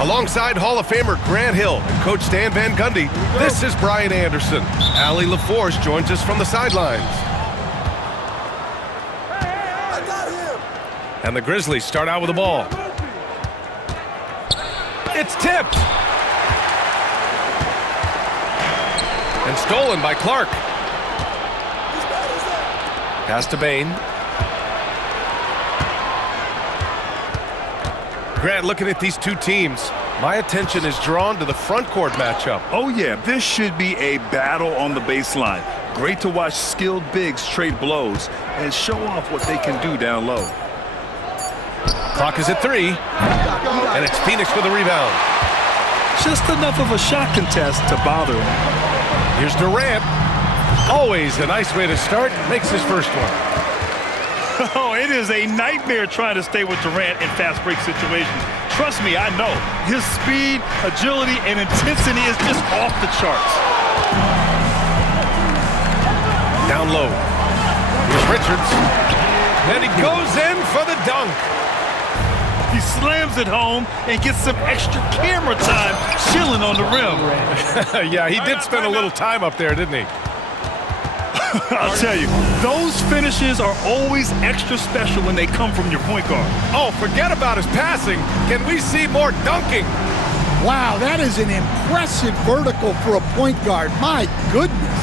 Alongside Hall of Famer Grant Hill and Coach Stan Van Gundy, this is Brian Anderson. Allie LaForce joins us from the sidelines. And the Grizzlies start out with the ball. It's tipped. And stolen by Clark. Pass to Bane. Grant, looking at these two teams, my attention is drawn to the front court matchup. Oh yeah, this should be a battle on the baseline. Great to watch skilled bigs trade blows and show off what they can do down low. Clock is at 3, and it's Phoenix with a rebound. Just enough of a shot contest to bother him. Here's Durant. Always a nice way to start. Makes his first one. Oh, it is a nightmare trying to stay with Durant in fast break situations. Trust me, I know. His speed, agility, and intensity is just off the charts. Down low. Here's Richards. And he goes in for the dunk. He slams it home and gets some extra camera time chilling on the rim. Yeah, he did spend a little time up there, didn't he? I'll tell you, those finishes are always extra special when they come from your point guard. Oh, forget about his passing. Can we see more dunking? Wow, that is an impressive vertical for a point guard. My goodness.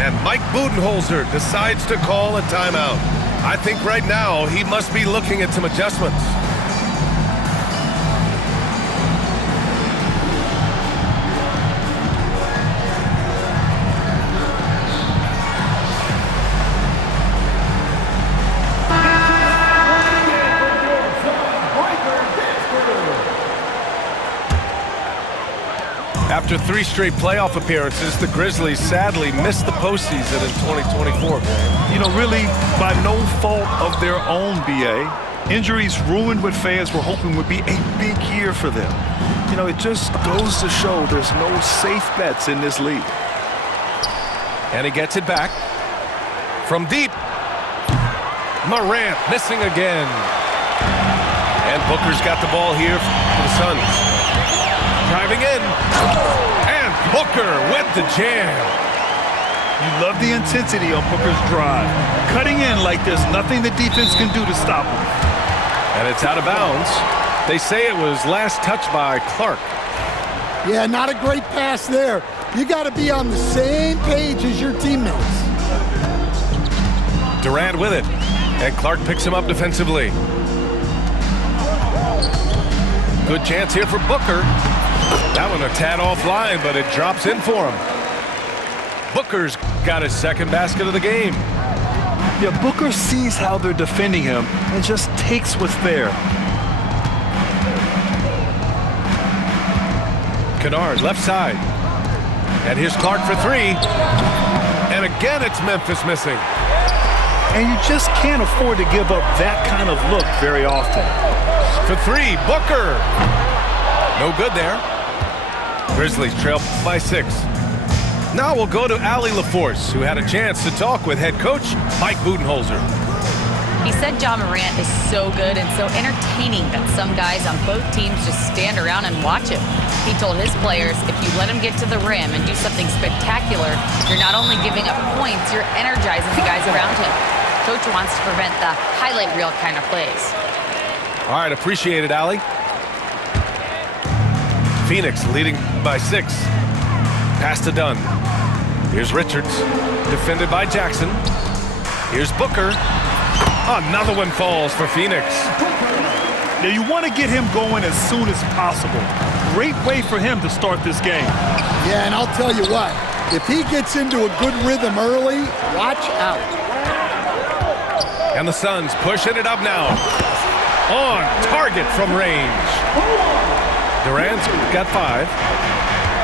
And Mike Budenholzer decides to call a timeout. I think right now he must be looking at some adjustments. After 3 straight playoff appearances, the Grizzlies sadly missed the postseason in 2024. You know, really, by no fault of their own, BA. Injuries ruined what fans were hoping would be a big year for them. You know, it just goes to show there's no safe bets in this league. And he gets it back. From deep. Morant missing again. And Booker's got the ball here for the Suns. Driving in, and Booker with the jam. You love the intensity on Booker's drive. Cutting in like there's nothing the defense can do to stop him. And it's out of bounds. They say it was last touched by Clark. Yeah, not a great pass there. You got to be on the same page as your teammates. Durant with it, and Clark picks him up defensively. Good chance here for Booker. That one a tad offline, but it drops in for him. Booker's got his second basket of the game. Yeah, Booker sees how they're defending him and just takes what's there. Kennard, left side. And here's Clark for 3. And again, it's Memphis missing. And you just can't afford to give up that kind of look very often. For 3, Booker. No good there. Grizzlies trail by 6. Now we'll go to Allie LaForce, who had a chance to talk with head coach Mike Budenholzer. He said Ja Morant is so good and so entertaining that some guys on both teams just stand around and watch him. He told his players, if you let him get to the rim and do something spectacular, you're not only giving up points, you're energizing the guys around him. Coach wants to prevent the highlight reel kind of plays. All right, appreciate it, Allie. Phoenix leading by 6. Pass to Dunn. Here's Richards, defended by Jackson. Here's Booker. Another one falls for Phoenix. Now you want to get him going as soon as possible. Great way for him to start this game. Yeah, and I'll tell you what, if he gets into a good rhythm early, watch out. And the Suns pushing it up now. On target from range. Durant's got 5.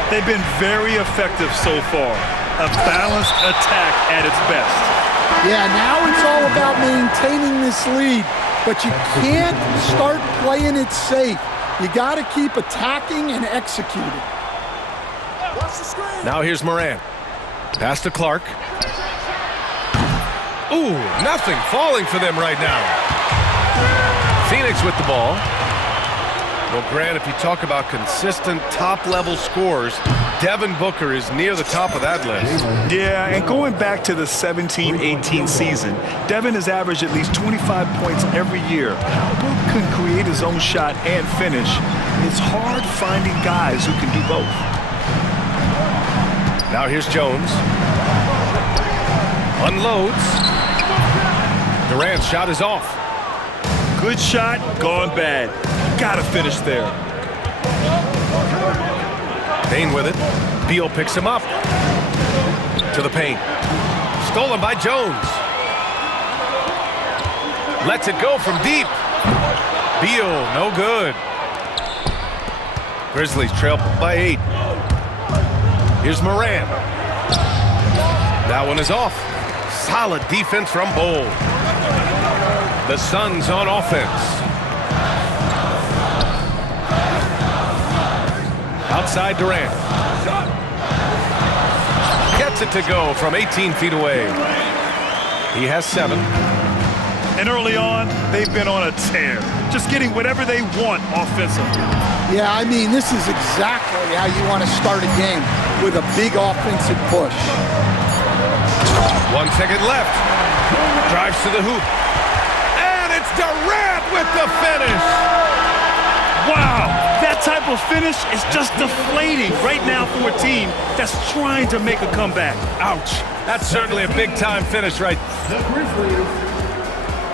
They've been very effective so far. A balanced attack at its best. Yeah, now it's all about maintaining this lead, but you can't start playing it safe. You got to keep attacking and executing. Now here's Morant. Pass to Clark. Ooh, nothing falling for them right now. Phoenix with the ball. Well, Grant, if you talk about consistent top-level scores, Devin Booker is near the top of that list. Yeah, and going back to the 17-18 season, Devin has averaged at least 25 points every year. Book can create his own shot and finish. It's hard finding guys who can do both. Now here's Jones. Unloads. Durant's shot is off. Good shot, gone bad. Gotta finish there. Payne with it. Beal picks him up. To the paint. Stolen by Jones. Lets it go from deep. Beal, no good. Grizzlies trail by 8. Here's Morant. That one is off. Solid defense from Bol. The Suns on offense. Outside Durant. Gets it to go from 18 feet away. He has 7. And early on, they've been on a tear. Just getting whatever they want offensively. Yeah, I mean, this is exactly how you want to start a game, with a big offensive push. 1 second left. Drives to the hoop. And it's Durant with the finish. Wow, that type of finish is just deflating right now for a team that's trying to make a comeback. Ouch. That's certainly a big-time finish right. The Grizzlies,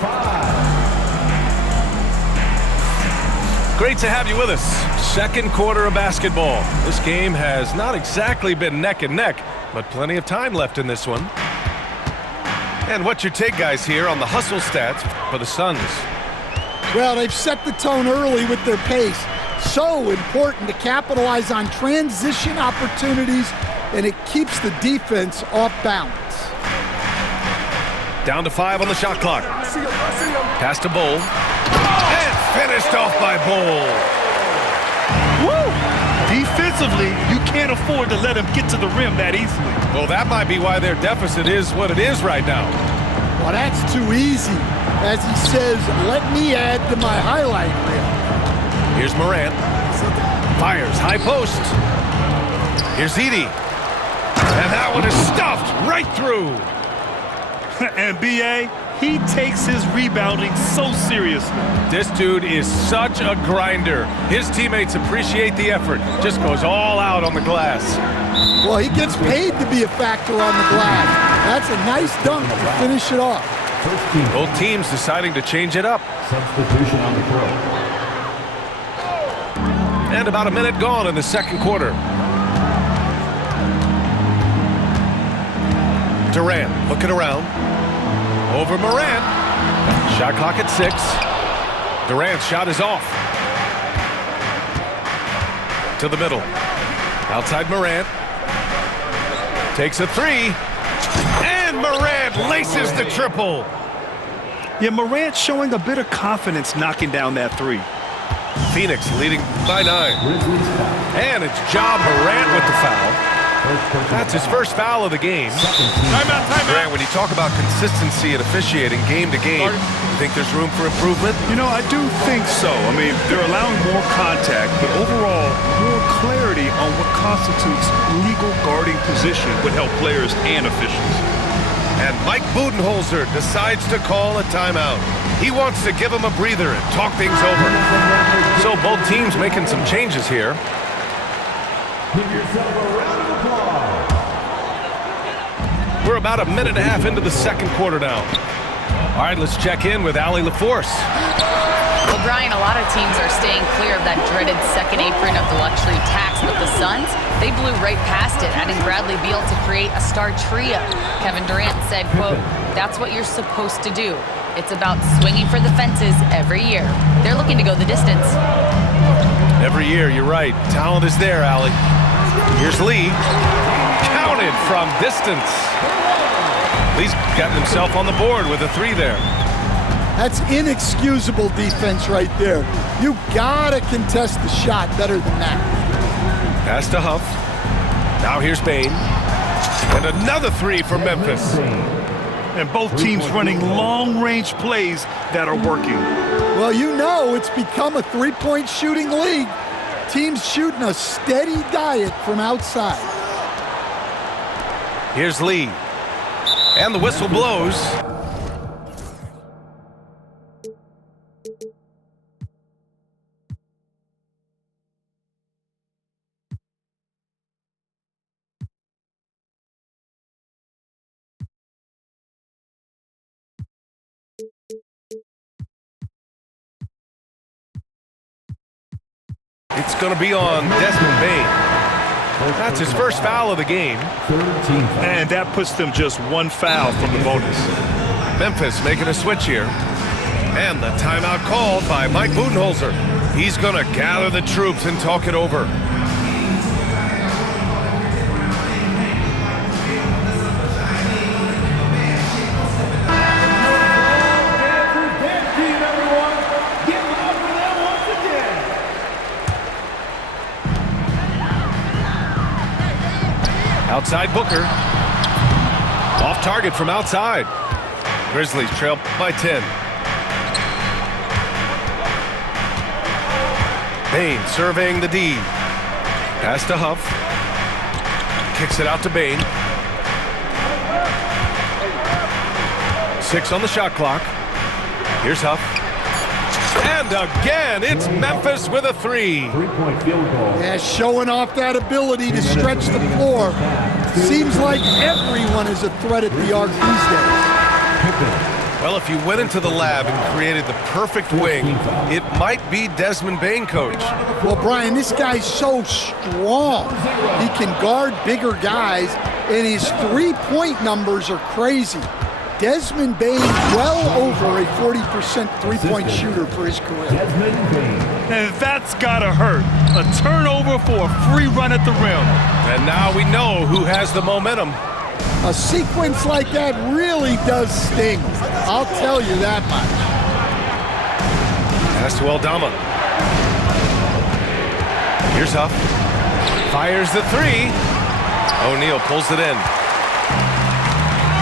5. Great to have you with us. Second quarter of basketball. This game has not exactly been neck and neck, but plenty of time left in this one. And what's your take, guys, here on the hustle stats for the Suns? Well, they've set the tone early with their pace. So important to capitalize on transition opportunities, and it keeps the defense off balance. Down to 5 on the shot clock. Pass to Bol. And finished off by Bol. Woo! Defensively, you can't afford to let him get to the rim that easily. Well, that might be why their deficit is what it is right now. Well, that's too easy. As he says, let me add to my highlight reel. Here's Morant. Fires, high post. Here's Edey. And that one is stuffed right through. And B.A., he takes his rebounding so seriously. This dude is such a grinder. His teammates appreciate the effort. Just goes all out on the glass. Well, he gets paid to be a factor on the glass. That's a nice dunk to finish it off. Both teams deciding to change it up. Substitution on the throw. And about a minute gone in the second quarter. Durant looking around. Over Morant. Shot clock at 6. Durant's shot is off. To the middle. Outside Morant. Takes a 3. And Morant laces the triple. Yeah, Morant showing a bit of confidence knocking down that 3. Phoenix leading by 9. And it's Ja Morant with the foul. That's his first foul of the game. Timeout. Grant, when you talk about consistency and officiating game to game, you think there's room for improvement? You know, I do think so. I mean, they're allowing more contact, but overall, more clarity on what constitutes legal guarding position would help players and officials. And Mike Budenholzer decides to call a timeout. He wants to give him a breather and talk things over. So both teams making some changes here. Give yourself a round of applause. We're about a minute and a half into the second quarter now. All right, let's check in with Allie LaForce. Well, Brian, a lot of teams are staying clear of that dreaded second apron of the luxury tax, but the Suns, they blew right past it, adding Bradley Beal to create a star trio. Kevin Durant said, quote, "That's what you're supposed to do. It's about swinging for the fences every year." They're looking to go the distance. Every year, you're right. Talent is there, Allie. Here's Lee. Counted from distance. Lee's got himself on the board with a 3 there. That's inexcusable defense right there. You gotta contest the shot better than that. Pass to Huff. Now here's Bane. And another 3 for Memphis. And both teams running long-range plays that are working. Well, you know it's become a three-point shooting league. Teams shooting a steady diet from outside. Here's Lee. And the whistle blows. It's going to be on Desmond Bane. That's his first foul of the game. And that puts them just one foul from the bonus. Memphis making a switch here. And the timeout called by Mike Budenholzer. He's going to gather the troops and talk it over. Outside Booker. Off target from outside. Grizzlies trail by 10. Bane surveying the D. Pass to Huff. Kicks it out to Bane. 6 on the shot clock. Here's Huff. And again, it's Memphis with a 3. Three-point field goal. Yeah, showing off that ability to stretch the floor. Seems like everyone is a threat at the arc these days. Well, if you went into the lab and created the perfect wing, it might be Desmond Bane, coach. Well, Brian, this guy's so strong. He can guard bigger guys, and his three-point numbers are crazy. Desmond Bane, well over a 40% three-point shooter for his career. And that's gotta hurt. A turnover for a free run at the rim. And now we know who has the momentum. A sequence like that really does sting. I'll tell you that much. Pass to Aldama. Here's Huff. Fires the 3. O'Neal pulls it in.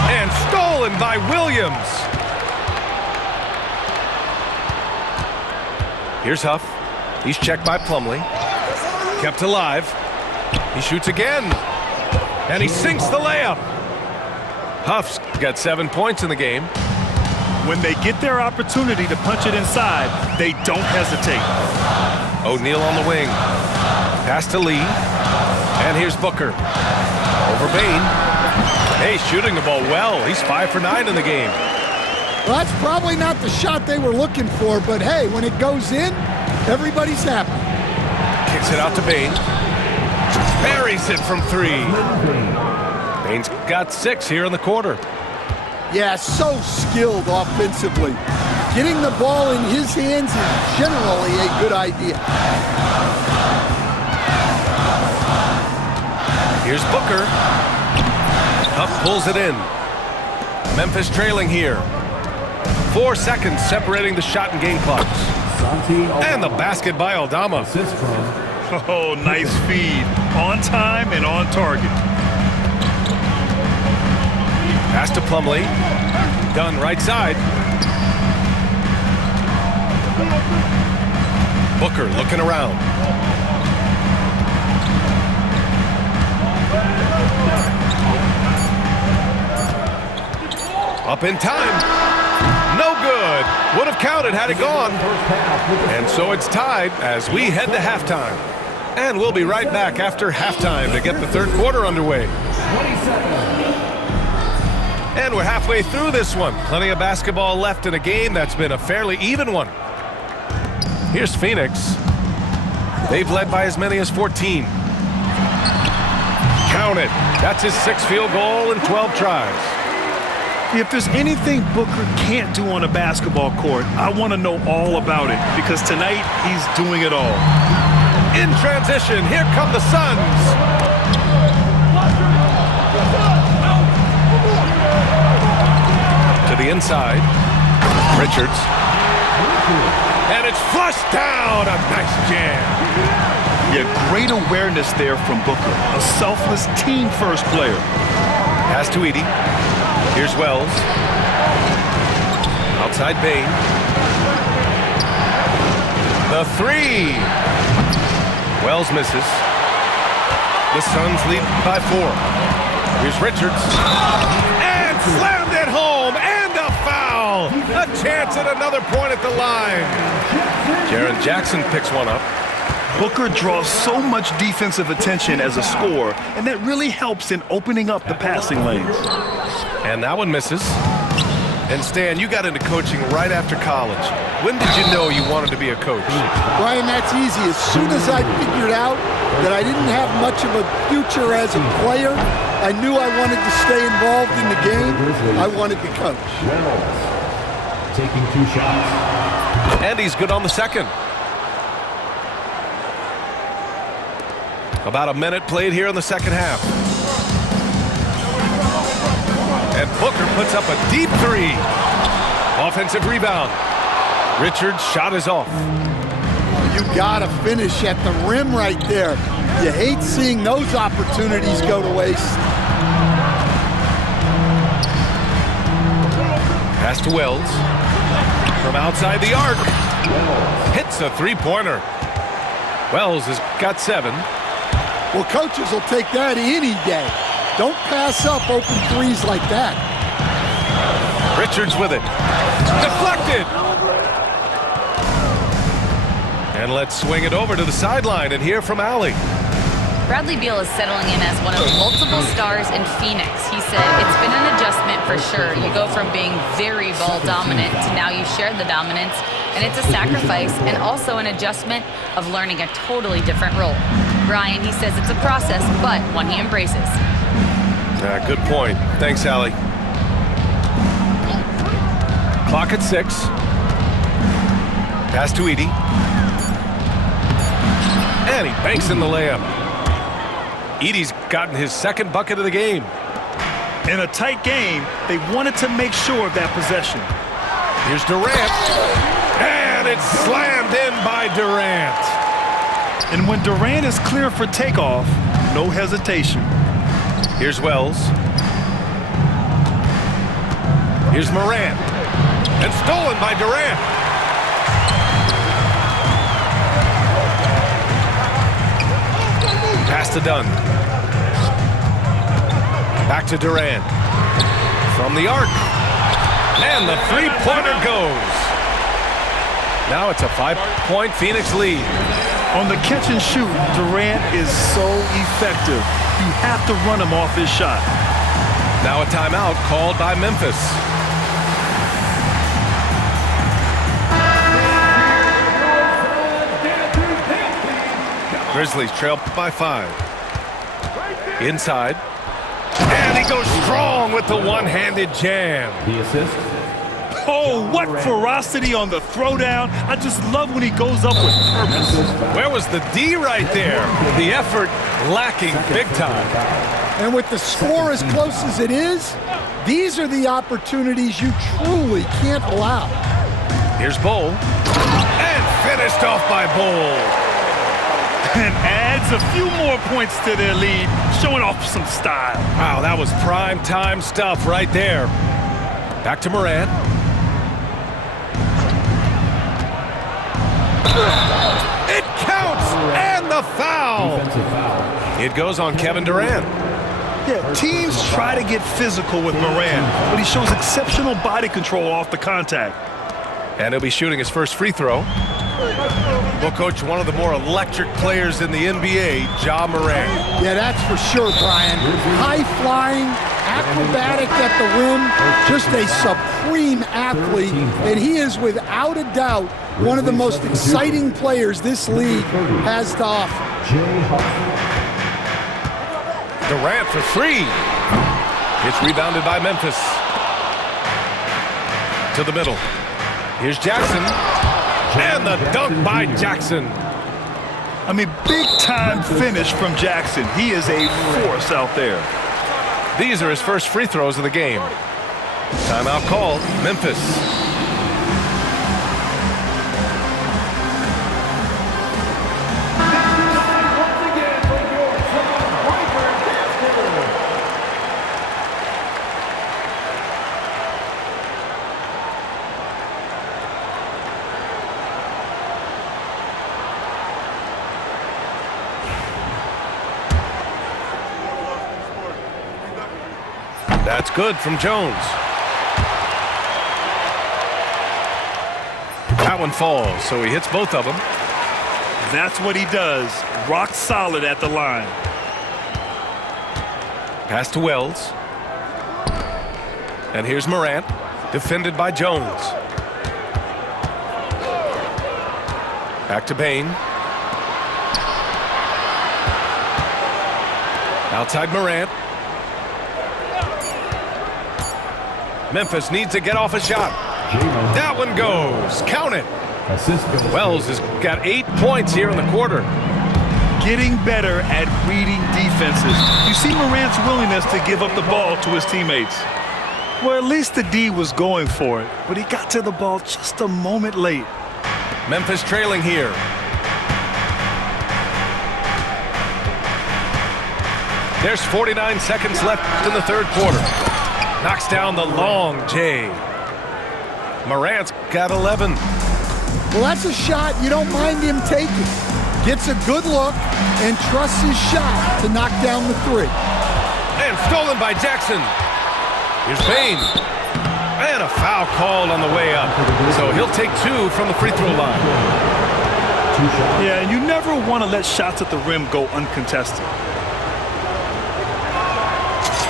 And stolen by Williams. Here's Huff. He's checked by Plumlee. Kept alive. He shoots again. And he sinks the layup. Huff's got 7 points in the game. When they get their opportunity to punch it inside, they don't hesitate. O'Neal on the wing. Pass to Lee. And here's Booker. Over Bane. Hey, shooting the ball well. He's 5 for 9 in the game. Well, that's probably not the shot they were looking for, but hey, when it goes in, everybody's happy. Kicks it out to Bane. Buries it from 3. Bane's got 6 here in the quarter. Yeah, so skilled offensively. Getting the ball in his hands is generally a good idea. Here's Booker. Huff pulls it in. Memphis trailing here. 4 seconds separating the shot and game clocks. And the basket by Aldama. Oh, nice feed. On time and on target. Pass to Plumlee. Dunn right side. Booker looking around. Up in time. No good. Would have counted had it gone. And so it's tied as we head to halftime. And we'll be right back after halftime to get the third quarter underway. And we're halfway through this one. Plenty of basketball left in a game that's been a fairly even one. Here's Phoenix. They've led by as many as 14. Count it. That's his 6th field goal in 12 tries. If there's anything Booker can't do on a basketball court, I want to know all about it, because tonight he's doing it all. In transition, here come the Suns. To the inside. Richards. And it's flushed down. A nice jam. Yeah, great awareness there from Booker. A selfless team-first player. Pass to Edey. Here's Wells. Outside Bain. The three. Wells misses. The Suns lead by 4. Here's Richards. And slammed it home. And a foul. A chance at another point at the line. Jaren Jackson picks one up. Booker draws so much defensive attention as a scorer, and that really helps in opening up the passing lanes. And that one misses. And Stan, you got into coaching right after college. When did you know you wanted to be a coach? Brian, that's easy. As soon as I figured out that I didn't have much of a future as a player, I knew I wanted to stay involved in the game. I wanted to coach. Taking 2 shots. And he's good on the second. About a minute played here in the second half. And Booker puts up a deep 3. Offensive rebound. Richards' shot is off. You gotta finish at the rim right there. You hate seeing those opportunities go to waste. Pass to Wells. From outside the arc. Hits a 3-pointer. Wells has got 7. Well, coaches will take that any day. Don't pass up open threes like that. Richards with it. Deflected. And let's swing it over to the sideline and hear from Allie. Bradley Beal is settling in as one of multiple stars in Phoenix. He said it's been an adjustment for sure. You go from being very ball dominant to now you share the dominance, and it's a sacrifice and also an adjustment of learning a totally different role. Brian, he says it's a process, but one he embraces. Good point. Thanks, Allie. Clock at 6. Pass to Edey. And he banks in the layup. Edey's gotten his second bucket of the game. In a tight game, they wanted to make sure of that possession. Here's Durant. And it's slammed in by Durant. And when Durant is clear for takeoff, no hesitation. Here's Wells. Here's Morant. And stolen by Durant. Pass to Dunn. Back to Durant. From the arc. And the 3-pointer goes. Now it's a 5-point Phoenix lead. On the catch and shoot, Durant is so effective. You have to run him off his shot. Now a timeout called by Memphis. Grizzlies trail by 5. Inside. And he goes strong with the one-handed jam. The assist. Oh, what ferocity on the throwdown. I just love when he goes up with purpose. Where was the D right there? The effort lacking big time. And with the score as close as it is, these are the opportunities you truly can't allow. Here's Bol. And finished off by Bol. And adds a few more points to their lead, showing off some style. Wow, that was prime time stuff right there. Back to Morant. It counts, and the foul. Defensive foul. It goes on Kevin Durant. Yeah, teams try to get physical with Morant, but he shows exceptional body control off the contact. And he'll be shooting his first free throw. Well, Coach, one of the more electric players in the NBA, Ja Morant. Yeah, that's for sure, Brian. High-flying, acrobatic at the rim, just a supreme athlete, and he is without a doubt one of the most exciting players this league has to offer. Durant for 3. It's rebounded by Memphis. To the middle. Here's Jackson. And the dunk by Jackson. I mean, big-time finish from Jackson. He is a force out there. These are his first free throws of the game. Timeout called. Memphis. That's good from Jones. That one falls, so he hits both of them. That's what he does. Rock solid at the line. Pass to Wells. And here's Morant, defended by Jones. Back to Bane. Outside Morant. Memphis needs to get off a shot. That one goes. Count it. Wells has got 8 points here in the quarter. Getting better at reading defenses. You see Morant's willingness to give up the ball to his teammates. Well, at least the D was going for it, but he got to the ball just a moment late. Memphis trailing here. There's 49 seconds left in the third quarter. Knocks down the long J. Morant's got 11. Well, that's a shot you don't mind him taking. Gets a good look and trusts his shot to knock down the three. And stolen by Jackson. Here's Bane. And a foul called on the way up. So he'll take 2 from the free throw line. Yeah, and you never want to let shots at the rim go uncontested.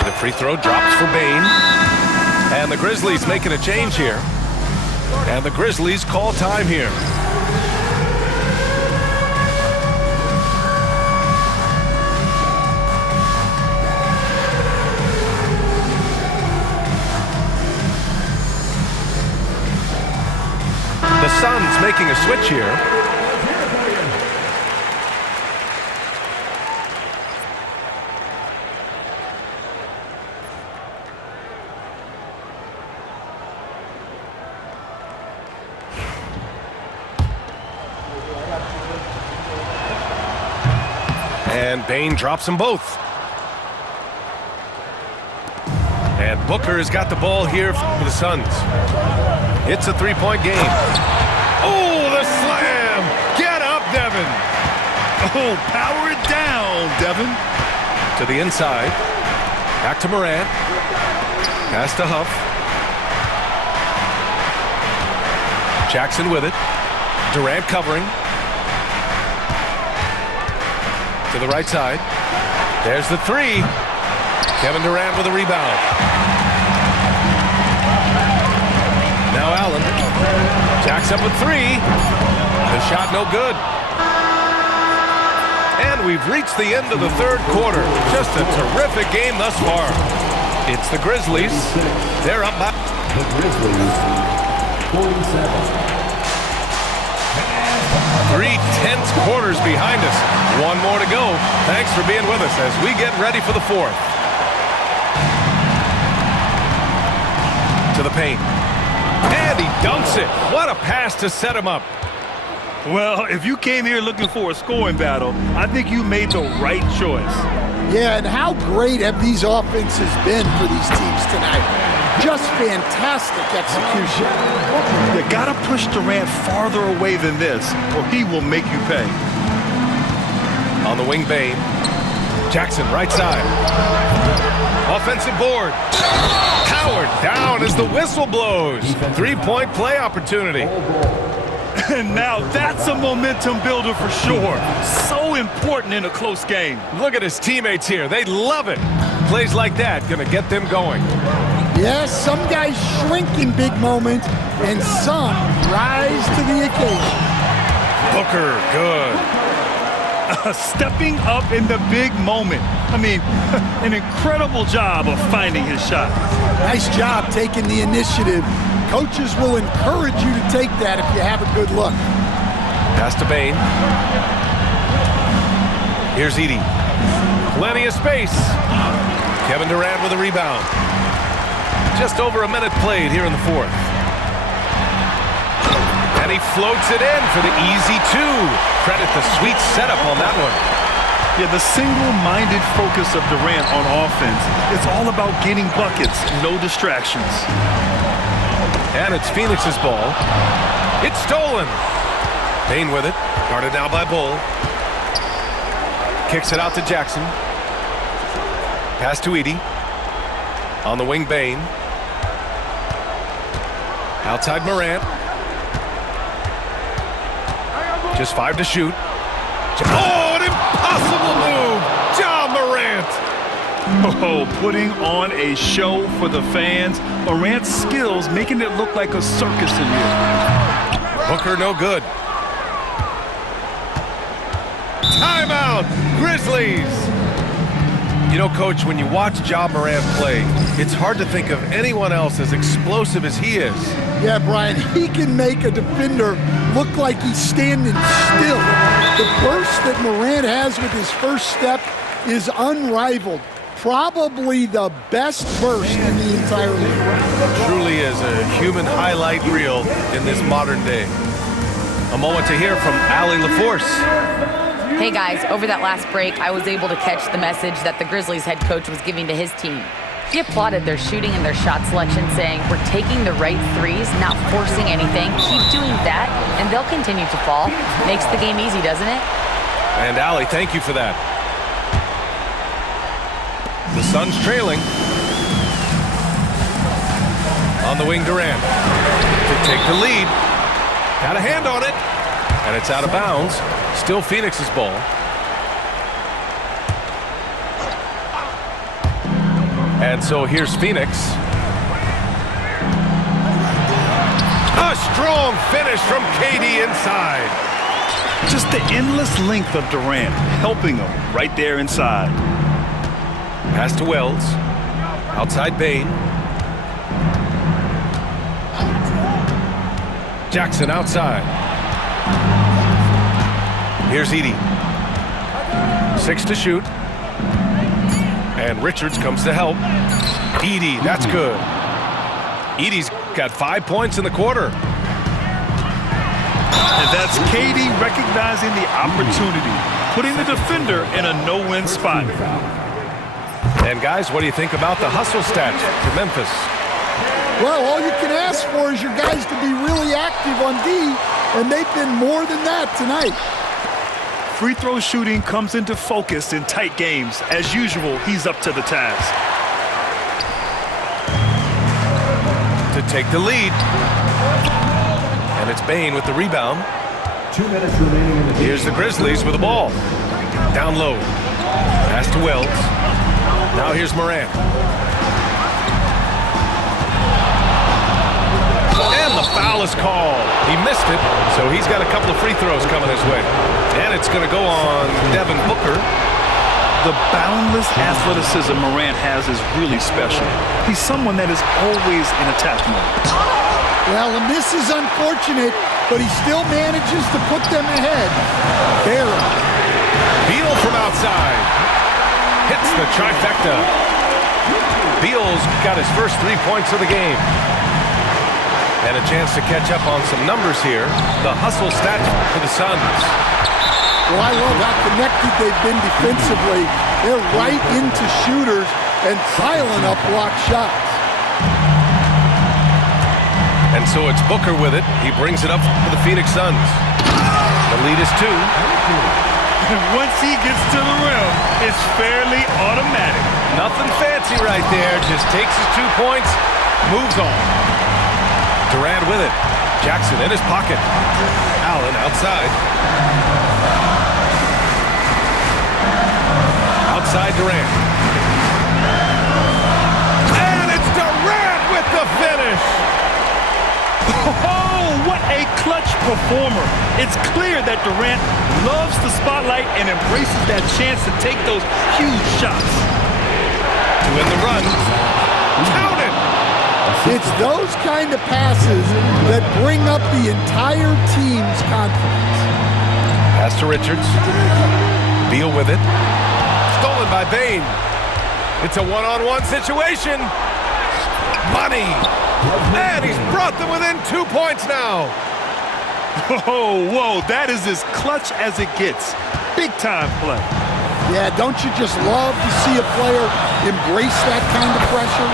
The free throw drops for Bane. And the Grizzlies making a change here. And the Grizzlies call time here. The Suns making a switch here. And Bane drops them both. And Booker has got the ball here for the Suns. It's a three-point game. Oh, the slam! Get up, Devin! Oh, power it down, Devin. To the inside. Back to Morant. Pass to Huff. Jackson with it. Durant covering. To the right side. There's the three. Kevin Durant with a rebound. Now Allen. Jacks up with three. The shot no good. And we've reached the end of the third quarter. Just a terrific game thus far. It's the Grizzlies. They're up by... The Grizzlies, 47. 3 tense quarters behind us. One more to go. Thanks for being with us as we get ready for the fourth. To the paint. And he dunks it. What a pass to set him up. Well, if you came here looking for a scoring battle, I think you made the right choice. Yeah, and how great have these offenses been for these teams tonight? Just fantastic execution. You gotta push Durant farther away than this, or he will make you pay. On the wing, Bane. Jackson, right side. Offensive board. Howard down as the whistle blows. 3-point play opportunity. And now that's a momentum builder for sure. So important in a close game. Look at his teammates here. They love it. Plays like that gonna get them going. Yes, some guys shrink in big moments, and some rise to the occasion. Booker, good. Stepping up in the big moment. I mean, an incredible job of finding his shot. Nice job taking the initiative. Coaches will encourage you to take that if you have a good look. Pass to Bane. Here's Edey. Plenty of space. Kevin Durant with a rebound. Just over a minute played here in the fourth. And he floats it in for the easy two. Credit the sweet setup on that one. Yeah, the single-minded focus of Durant on offense. It's all about getting buckets, no distractions. And it's Phoenix's ball. It's stolen. Bane with it. Guarded now by Bull. Kicks it out to Jackson. Pass to Edey. On the wing, Bane. Outside Morant. Just 5 to shoot. Oh, an impossible move! Ja Morant! Oh, putting on a show for the fans. Morant's skills making it look like a circus in here. Booker no good. Timeout, Grizzlies! You know, Coach, when you watch Ja Morant play, it's hard to think of anyone else as explosive as he is. Yeah, Brian, he can make a defender look like he's standing still. The burst that Morant has with his first step is unrivaled. Probably the best burst in the entire league. Truly is a human highlight reel in this modern day. A moment to hear from Allie LaForce. Hey guys, over that last break, I was able to catch the message that the Grizzlies head coach was giving to his team. He applauded their shooting and their shot selection, saying, "We're taking the right threes, not forcing anything. Keep doing that, and they'll continue to fall." Makes the game easy, doesn't it? And Allie, thank you for that. The Suns trailing. On the wing, Durant. To take the lead. Got a hand on it. And it's out of bounds. Still Phoenix's ball. And so here's Phoenix. A strong finish from KD inside. Just the endless length of Durant helping him right there inside. Pass to Wells. Outside Bane. Jackson outside. Here's Edey. 6 to shoot. And Richards comes to help. Edey, that's good. Edey's got 5 points in the quarter. And that's KD recognizing the opportunity, putting the defender in a no-win spot. And guys, what do you think about the hustle stats for Memphis? Well, all you can ask for is your guys to be really active on D, and they've been more than that tonight. Free throw shooting comes into focus in tight games. As usual, he's up to the task. To take the lead. And it's Bane with the rebound. 2 minutes remaining in the game. Here's the Grizzlies with the ball. Down low. Pass to Wells. Now here's Morant. And the foul is called. He missed it, so he's got a couple of free throws coming his way. And it's going to go on Devin Booker. The boundless athleticism Morant has is really special. He's someone that is always in attack mode. Well, and this is unfortunate, but he still manages to put them ahead. Barely. Beal from outside. Hits the trifecta. Beal's got his first 3 points of the game. And a chance to catch up on some numbers here. The hustle stats for the Suns. Well, I love how connected they've been defensively. They're right into shooters and piling up block shots. And so it's Booker with it. He brings it up for the Phoenix Suns. The lead is 2. And once he gets to the rim, it's fairly automatic. Nothing fancy right there. Just takes his 2 points, moves on. Durant with it. Jackson in his pocket. Allen outside. Outside Durant. And it's Durant with the finish. Oh, what a clutch performer. It's clear that Durant loves the spotlight and embraces that chance to take those huge shots. To win the run. Count it. It's those kind of passes that bring up the entire team's confidence. Pass to Richards. Beal with it. Stolen by Bane. It's a one-on-one situation. Money. And he's brought them within 2 points now. Oh, whoa, that is as clutch as it gets. Big time play. Yeah, don't you just love to see a player embrace that kind of pressure?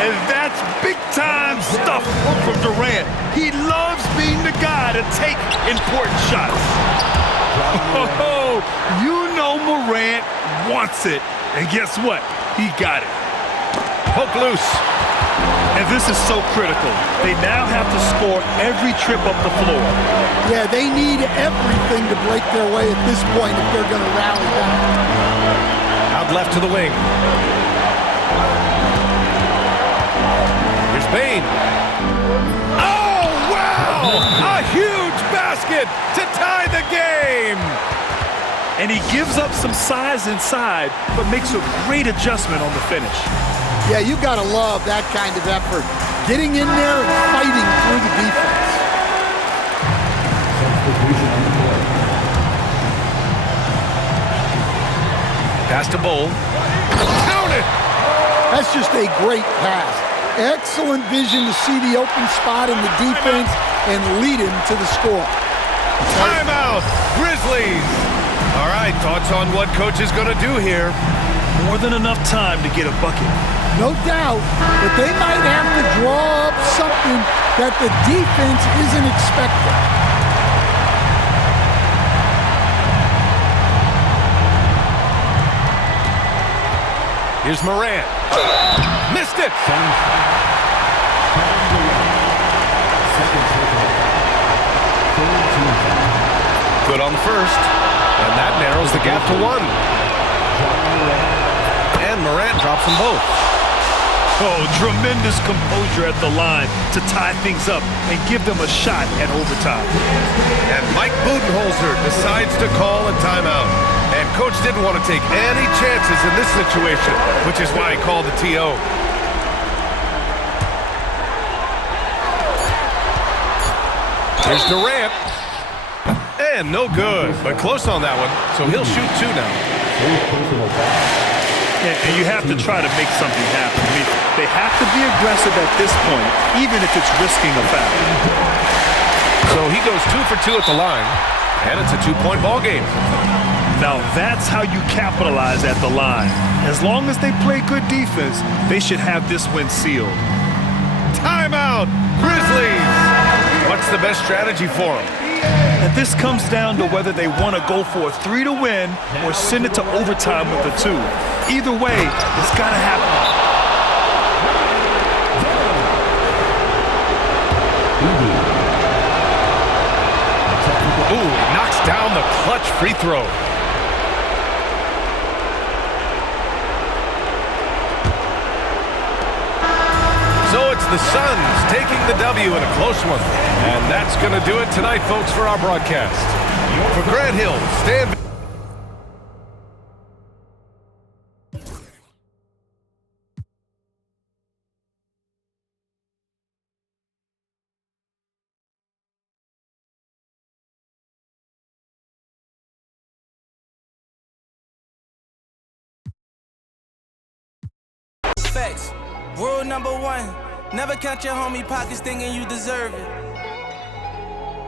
And that's big-time stuff from Durant. He loves being the guy to take important shots. Oh, you know Morant wants it. And guess what? He got it. Poke loose. And this is so critical. They now have to score every trip up the floor. Yeah, they need everything to break their way at this point if they're going to rally back. Out left to the wing. Here's Bane. Oh, wow! A huge basket to tie the game! And he gives up some size inside, but makes a great adjustment on the finish. Yeah, you got to love that kind of effort. Getting in there and fighting through the defense. Pass to Bowl. Count it! That's just a great pass. Excellent vision to see the open spot in the defense and lead him to the score. Timeout, Grizzlies! All right, thoughts on what coach is going to do here? More than enough time to get a bucket. No doubt, but they might have to draw up something that the defense isn't expecting. Here's Morant. Missed it! Good on the first, and that narrows the gap to 1. And Morant drops them both. Oh, tremendous composure at the line to tie things up and give them a shot at overtime. And Mike Budenholzer decides to call a timeout. And coach didn't want to take any chances in this situation, which is why he called the TO. Here's Durant. And no good, but close on that one. So he'll shoot 2 now. And you have to try to make something happen. I mean, they have to be aggressive at this point, even if it's risking a foul. So he goes 2 for 2 at the line, and it's a 2-point ball game. Now that's how you capitalize at the line. As long as they play good defense, they should have this win sealed. Timeout, Grizzlies! What's the best strategy for them? And this comes down to whether they want to go for a 3 to win or send it to overtime with a 2. Either way, it's got to happen. Ooh, knocks down the clutch free throw. So it's the Suns taking the W in a close one. And that's going to do it tonight, folks, for our broadcast. For Grant Hill, Stan... Facts. Rule number 1, never count your homie pockets thinking you deserve it.